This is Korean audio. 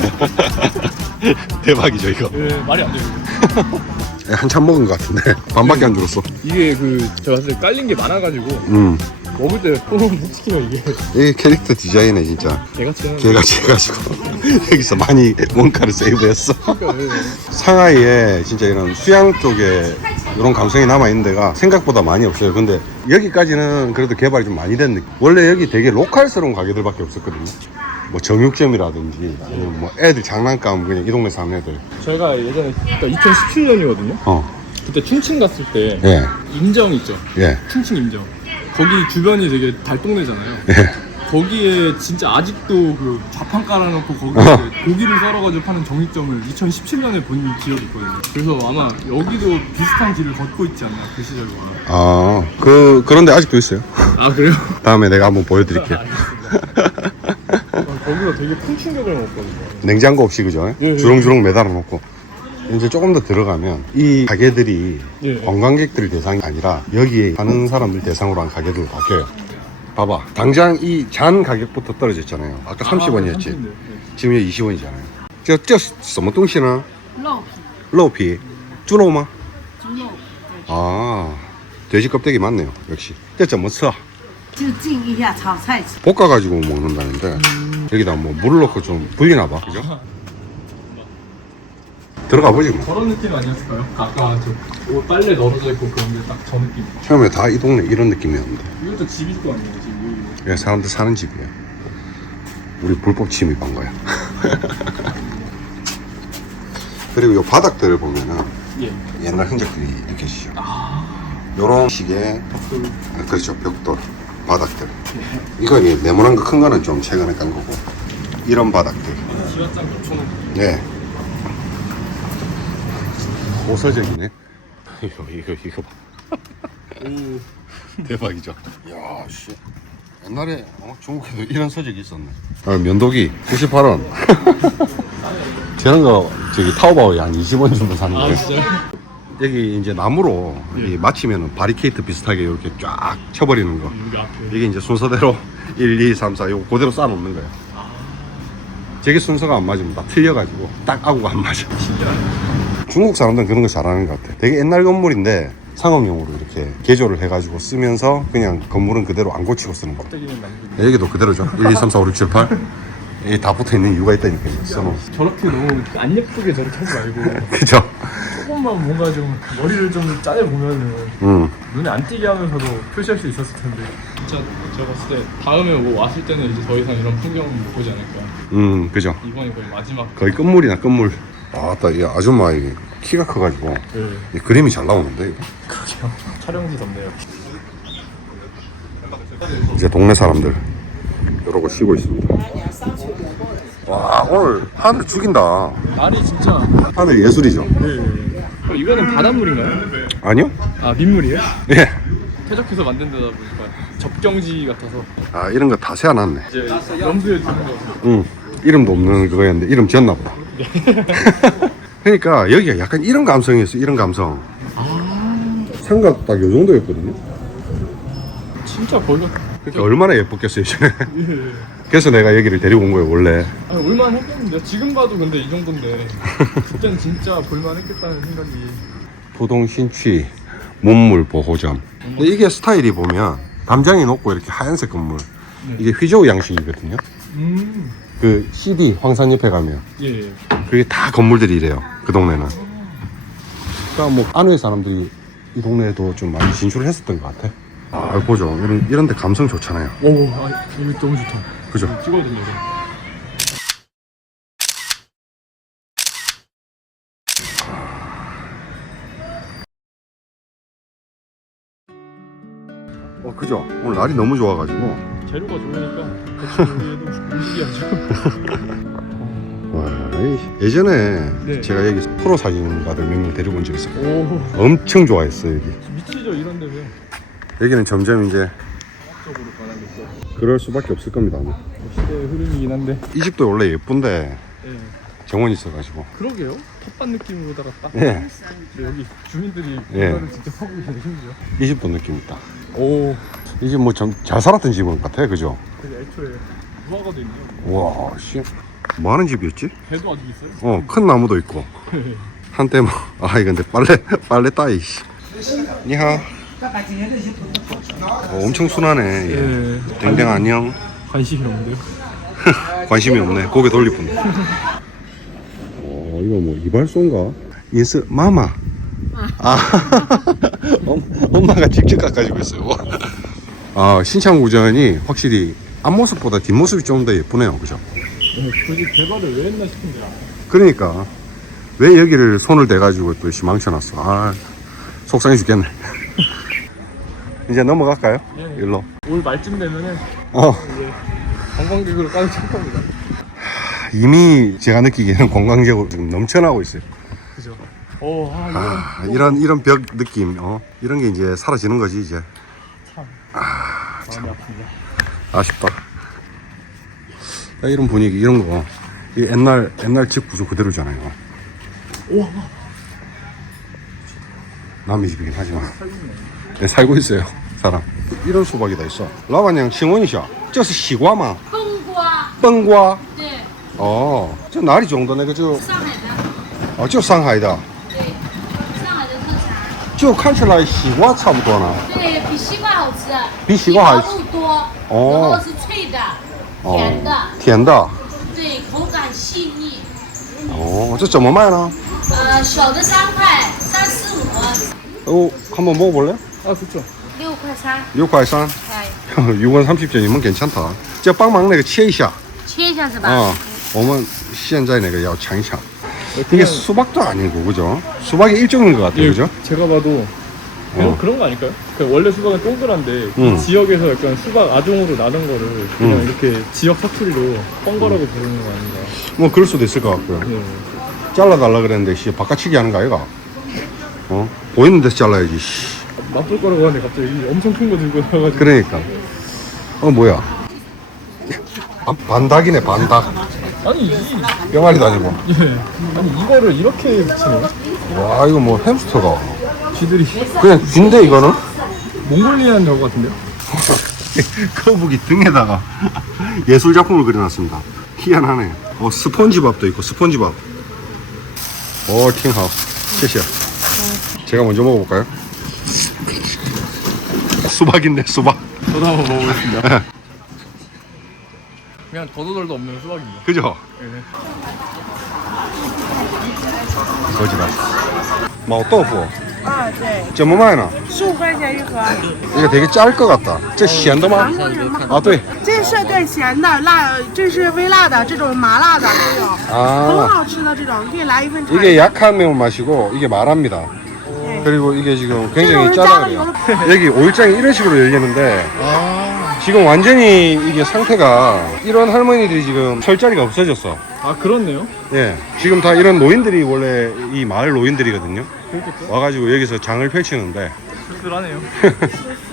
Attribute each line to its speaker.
Speaker 1: 대박이죠 이거.
Speaker 2: 예, 말이 안 돼요.
Speaker 1: 한참 먹은 것 같은데 반밖에 안 줄었어.
Speaker 2: 이게 그 제가 봤을 때 깔린 게 많아가지고
Speaker 1: 음,
Speaker 2: 먹을 때 뽀록 못 지키면 이게
Speaker 1: 이 캐릭터 디자인에 진짜
Speaker 2: 개같이 하는
Speaker 1: 개같이 해가지고 여기서 많이 원가를 세이브했어.
Speaker 2: 거니까 예.
Speaker 1: 상하이에 진짜 이런 수양 쪽에 이런 감성이 남아있는 데가 생각보다 많이 없어요. 근데 여기까지는 그래도 개발이 좀 많이 된 느낌. 원래 여기 되게 로컬스러운 가게들밖에 없었거든요. 뭐 정육점이라든지 아니면 뭐 애들 장난감 그냥 이 동네 사는 애들.
Speaker 2: 저희가 예전에 그러니까 2017년이거든요.
Speaker 1: 어,
Speaker 2: 그때 춘칭 갔을 때
Speaker 1: 예,
Speaker 2: 임정 있죠.
Speaker 1: 예,
Speaker 2: 춘칭 임정. 거기 주변이 되게 달동네잖아요.
Speaker 1: 예.
Speaker 2: 거기에 진짜 아직도 그 좌판 깔아놓고 거기에
Speaker 1: 어.
Speaker 2: 고기를 썰어가지고 파는 정육점을 2017년에 본 기억이 있거든요. 그래서 아마 여기도 비슷한 길을 걷고 있지 않나 그 시절과.
Speaker 1: 아, 그, 그런데 아직도 있어요.
Speaker 2: 아 그래요?
Speaker 1: 다음에 내가 한번 보여드릴게요.
Speaker 2: 알겠습니다. 거기서 되게 큰 충격을 먹었거든요.
Speaker 1: 냉장고 없이 그죠?
Speaker 2: 예, 예.
Speaker 1: 주렁주렁 매달아 놓고. 이제 조금 더 들어가면 이 가게들이
Speaker 2: 예.
Speaker 1: 관광객들 대상이 아니라 여기에 사는 사람들 대상으로 한 가게들로 바뀌어요. 봐봐. 당장 이 잔 가격부터 떨어졌잖아요. 아까 30원이었지.
Speaker 2: 네.
Speaker 1: 지금 이제 20원이잖아요. 저, 저, 什么东西呢?
Speaker 3: 肉皮、
Speaker 1: 肉皮.猪肉吗?
Speaker 3: 猪肉，
Speaker 1: 아, 돼지 껍데기 맞네요. 역시. 这怎么吃啊?
Speaker 3: 就浸一下炒菜吃。
Speaker 1: 볶아가지고 먹는다는데 여기다 뭐 물을 넣고 좀 불리나 봐. 그죠? 들어가 보지 뭐.
Speaker 2: 저런 느낌 아니었을까요? 아까 저옷 빨래 널어져 있고 그런 게 딱 저 느낌.
Speaker 1: 처음에 다 이 동네 이런 느낌이었는데.
Speaker 2: 이것도 집일 거 아니에요 지금 여기.
Speaker 1: 예, 사람들 사는 집이에요. 우리 불법 침입한 거야. 그리고 요 바닥들을 보면은
Speaker 2: 예.
Speaker 1: 옛날 흔적들이 느껴지죠. 요런 식의
Speaker 2: 그
Speaker 1: 아, 그렇죠 벽돌 바닥들. 이거 이게 네모난 거 큰 거는 좀 최근에 깐 거고 이런 바닥들. 네. 고서적이네. 이거 이거 이거 봐.
Speaker 2: 오.
Speaker 1: 대박이죠. 야 씨. 옛날에 어, 중국에도 이런 서적이 있었네. 아, 면도기 98원. 저런 거 저기 타오바오에 한 20원 정도 사는
Speaker 2: 아
Speaker 1: 거예요. 여기 이제 나무로
Speaker 2: 예.
Speaker 1: 이 맞추면 바리케이트 비슷하게 이렇게 쫙 쳐버리는 거.
Speaker 2: 여기 앞에.
Speaker 1: 이게 이제 순서대로 1, 2, 3, 4 이거 그대로 쌓아놓는 거예요. 저게 순서가 안 맞으면 다 틀려가지고 딱 아구가 안 맞아. 중국 사람들은 그런 거 잘하는 것 같아. 되게 옛날 건물인데 상업용으로 이렇게 개조를 해가지고 쓰면서 그냥 건물은 그대로 안 고치고 쓰는 거. 네, 여기도 그대로죠. 1, 2, 3, 4, 5, 6, 7, 8. 이게 다 붙어 있는 이유가 있다니까요. 써놓은.
Speaker 2: 저렇게 너무 안 예쁘게 저렇게 하지 말고
Speaker 1: 그죠?
Speaker 2: 조금만 뭔가 좀 머리를 좀 짜내 보면은
Speaker 1: 음.
Speaker 2: 눈에 안 띄게 하면서도 표시할 수 있었을 텐데. 진짜 제가 봤을 때 다음에 뭐 왔을 때는 이제 더 이상 이런 풍경은 못 보지 않을까.
Speaker 1: 음, 그죠.
Speaker 2: 이번이 거의 마지막.
Speaker 1: 거의 끝물이나 끝물. 아따, 이 아줌마 이게 키가 커가지고
Speaker 2: 예.
Speaker 1: 이 그림이 잘 나오는데 이거.
Speaker 2: 그러게요. 촬영지 덥네요.
Speaker 1: 이제 동네 사람들 이러고 쉬고 있습니다. 와 오늘 하늘 죽인다.
Speaker 2: 날이 진짜.
Speaker 1: 하늘 예술이죠.
Speaker 2: 예. 어, 이거는 바닷물인가요?
Speaker 1: 아니요?
Speaker 2: 아 민물이에요?
Speaker 1: 예.
Speaker 2: 퇴적해서 만든 데다 보니까 접경지 같아서
Speaker 1: 아 이런 거 다 세워놨네.
Speaker 2: 이제 염두에 두는 거.
Speaker 1: 응. 이름도 없는 그거였는데 이름 지었나 보다. 그러니까 여기가 약간 이런 감성이었어. 이런 감성. 상가 딱 요 정도였거든요.
Speaker 2: 진짜 거기가 그렇게
Speaker 1: 얼마나 예뻤겠어요, 전에.
Speaker 2: 예.
Speaker 1: 그래서 내가 여기를 데리고 온 거예요, 원래.
Speaker 2: 아 올만 했겠는데 지금 봐도 근데 이 정도인데 그땐 진짜 볼만 했겠다는 생각이
Speaker 1: 부동 신취 문물 보호점. 근데 이게 스타일이 보면 담장이 높고 이렇게 하얀색 건물.
Speaker 2: 네.
Speaker 1: 이게 휘저우 양식이거든요.
Speaker 2: 음
Speaker 1: 그 CD 황산 옆에 가면
Speaker 2: 예, 예.
Speaker 1: 그게 다 건물들이 이래요. 그 동네는. 그러니까 뭐 안외 사람들이 이 동네에도 좀 많이 진출을 했었던 것 같아. 아, 보죠. 이런 이런 데 감성 좋잖아요.
Speaker 2: 오 아, 이거 너무 좋다
Speaker 1: 그죠?
Speaker 2: 찍어야 이거
Speaker 1: 어, 그죠? 오늘 날이 너무 좋아가지고.
Speaker 2: 재료가 좋으니까 대충 요리해도 움직여야죠
Speaker 1: 와, 이- 예전에
Speaker 2: 네.
Speaker 1: 제가 여기 프로 사진가들 몇 명 데리고 온 적 있어요.
Speaker 2: 오
Speaker 1: 엄청 좋아했어요, 여기.
Speaker 2: 미치죠 이런 데면
Speaker 1: 여기는 점점 이제
Speaker 2: 적으로 변하겠어
Speaker 1: 그럴 수밖에 없을 겁니다. 아마.
Speaker 2: 시대의 흐름이긴 한데
Speaker 1: 이 집도 원래 예쁜데
Speaker 2: 예
Speaker 1: 정원이 있어가지고.
Speaker 2: 그러게요 텃밭 느낌으로 다가 딱
Speaker 1: 예.
Speaker 2: 여기 주민들이
Speaker 1: 예.
Speaker 2: 뭔가를 직접 하고 계시는 심지어
Speaker 1: 이 집도 느낌 있다. 오이집뭐잘 살았던 집은 같아, 그죠?
Speaker 2: 그게 애초에 무화과도 있네요
Speaker 1: 와, 씨. 뭐 하는 집이었지?
Speaker 2: 배도 아직 있어요?
Speaker 1: 어, 큰 나무도 있고. 한때 뭐, 아, 이건 데 빨래, 빨래 씨. 니하. 어, 엄청 순하네. 얘.
Speaker 2: 예.
Speaker 1: 댕댕 안녕.
Speaker 2: 관심이 없는데요?
Speaker 1: 관심이 없네. 고개 돌릴 뿐. 어, 이거 뭐, 이발소인가? 인스, 마마. 아, 엄, 엄마가 직접 깎아주고 있어요. 아, 신창 우전이 확실히 앞모습보다 뒷모습이 좀 더 예쁘네요. 그죠?
Speaker 2: 네, 굳이 개발을 왜 했나 싶은데
Speaker 1: 그러니까 왜 여기를 손을 대가지고 또씨 망쳐놨어 아 속상해 죽겠네 이제 넘어갈까요?
Speaker 2: 네.
Speaker 1: 일로.
Speaker 2: 올 말쯤 되면은
Speaker 1: 어.
Speaker 2: 이제 관광객으로 가득 찰 겁니다.
Speaker 1: 이미 제가 느끼기에는 관광객으로 지금 넘쳐나고 있어요.
Speaker 2: 그죠? 어, 아,
Speaker 1: 아, 이런 이런 벽 느낌 어? 이런 게 이제 사라지는 거지 이제.
Speaker 2: 마음이 아픕니다
Speaker 1: 아쉽다. 야, 이런 분위기 이런 거. 이 옛날 옛날 집 구조 그대로잖아요.
Speaker 2: 우와
Speaker 1: 남의 집이긴 하지만 네, 살고 있어요 사람 이런 수박이 다 있어 라반양 칭원이셔 这是西瓜吗
Speaker 4: 冬瓜，
Speaker 1: 笨瓜
Speaker 4: 对，
Speaker 1: 哦，这哪里种的？那个就
Speaker 4: 上海的，
Speaker 1: 哦，就上海的，
Speaker 4: 对，上海的特产，
Speaker 1: 就看起来西瓜差不多呢。
Speaker 4: 对比西瓜好吃，
Speaker 1: 比西瓜好吃
Speaker 4: 皮薄肉多，
Speaker 1: 哦
Speaker 4: 然后是脆的，
Speaker 1: 哦
Speaker 4: 甜的，
Speaker 1: 甜的。
Speaker 4: 对，口感细腻。
Speaker 1: 哦，这怎么卖呢？
Speaker 4: 呃，小的三块， 三四五，
Speaker 1: 어, 한번 먹어볼래?
Speaker 2: 아 좋죠
Speaker 4: 六块三，
Speaker 1: 6块3,
Speaker 4: 哎，
Speaker 1: 6원 30전이면 괜찮다. 这帮忙那个切一下
Speaker 4: 切一下是吧？
Speaker 1: 啊。我们现在那个要尝一下. 이게
Speaker 2: 그냥
Speaker 1: 수박도 아니고 그죠? 수박의 일종인 것 같아요,
Speaker 2: 예,
Speaker 1: 그죠?
Speaker 2: 제가 봐도 그런,
Speaker 1: 어.
Speaker 2: 그런 거 아닐까요? 그 원래 수박은 동그란데
Speaker 1: 음.
Speaker 2: 이 지역에서 약간 수박 아종으로 나는 거를 그냥
Speaker 1: 음.
Speaker 2: 이렇게 지역 사투리로 뻥거라고 부르는 거 아닌가
Speaker 1: 뭐 그럴 수도 있을 것 같고요.
Speaker 2: 네.
Speaker 1: 잘라달라 그랬는데 씨 바깥치기 하는 거 아이가? 어? 보이는 데서 잘라야지. 씨.
Speaker 2: 맛볼 거라고 하는데 갑자기 엄청 큰 거 들고 나와가지고
Speaker 1: 그러니까. 어 뭐야? 아, 반닭이네 반닭.
Speaker 2: 아니 이
Speaker 1: 병아리도 아니고.
Speaker 2: 예. 아니 이거를 이렇게 붙이네
Speaker 1: 와 이거 뭐 햄스터가.
Speaker 2: 쥐들이
Speaker 1: 그냥 빈데 이거는?
Speaker 2: 몽골리안 저거 같은데요?
Speaker 1: 거북이 등에다가 예술 작품을 그려놨습니다. 희한하네. 어 스폰지밥도 있고 스폰지밥. 오 팅하우.谢谢. 제가 먼저 먹어볼까요? 수박인데 수박.
Speaker 2: 저도 한번 먹어보겠습니다. 네. 그냥 더도덜도 없는 수박입니다.
Speaker 1: 그죠?
Speaker 2: 네.
Speaker 1: 거지다. 마오토
Speaker 5: 啊，对，
Speaker 1: 怎么卖呢?
Speaker 5: 十五块钱一盒。
Speaker 1: 이거 되게 짤 것 같다. 这咸的吗?啊对.
Speaker 5: 这是对咸的辣，这是微辣的，这种麻辣的都有，很
Speaker 1: 아
Speaker 5: 好吃的这种，可以来一份尝。
Speaker 1: 이게 약한 매운맛이고 이게 말합니다. 그리고 이게 지금 굉장히 짜다 그래요. 여기 오일장이 이런 식으로 열리는데 지금 완전히 이게 상태가 이런 할머니들이 지금 설 자리가 없어졌어.
Speaker 2: 아 그렇네요
Speaker 1: 예, 지금 다 이런 노인들이 원래 이 마을 노인들이거든요. 와가지고 여기서 장을 펼치는데
Speaker 2: 씁쓸하네요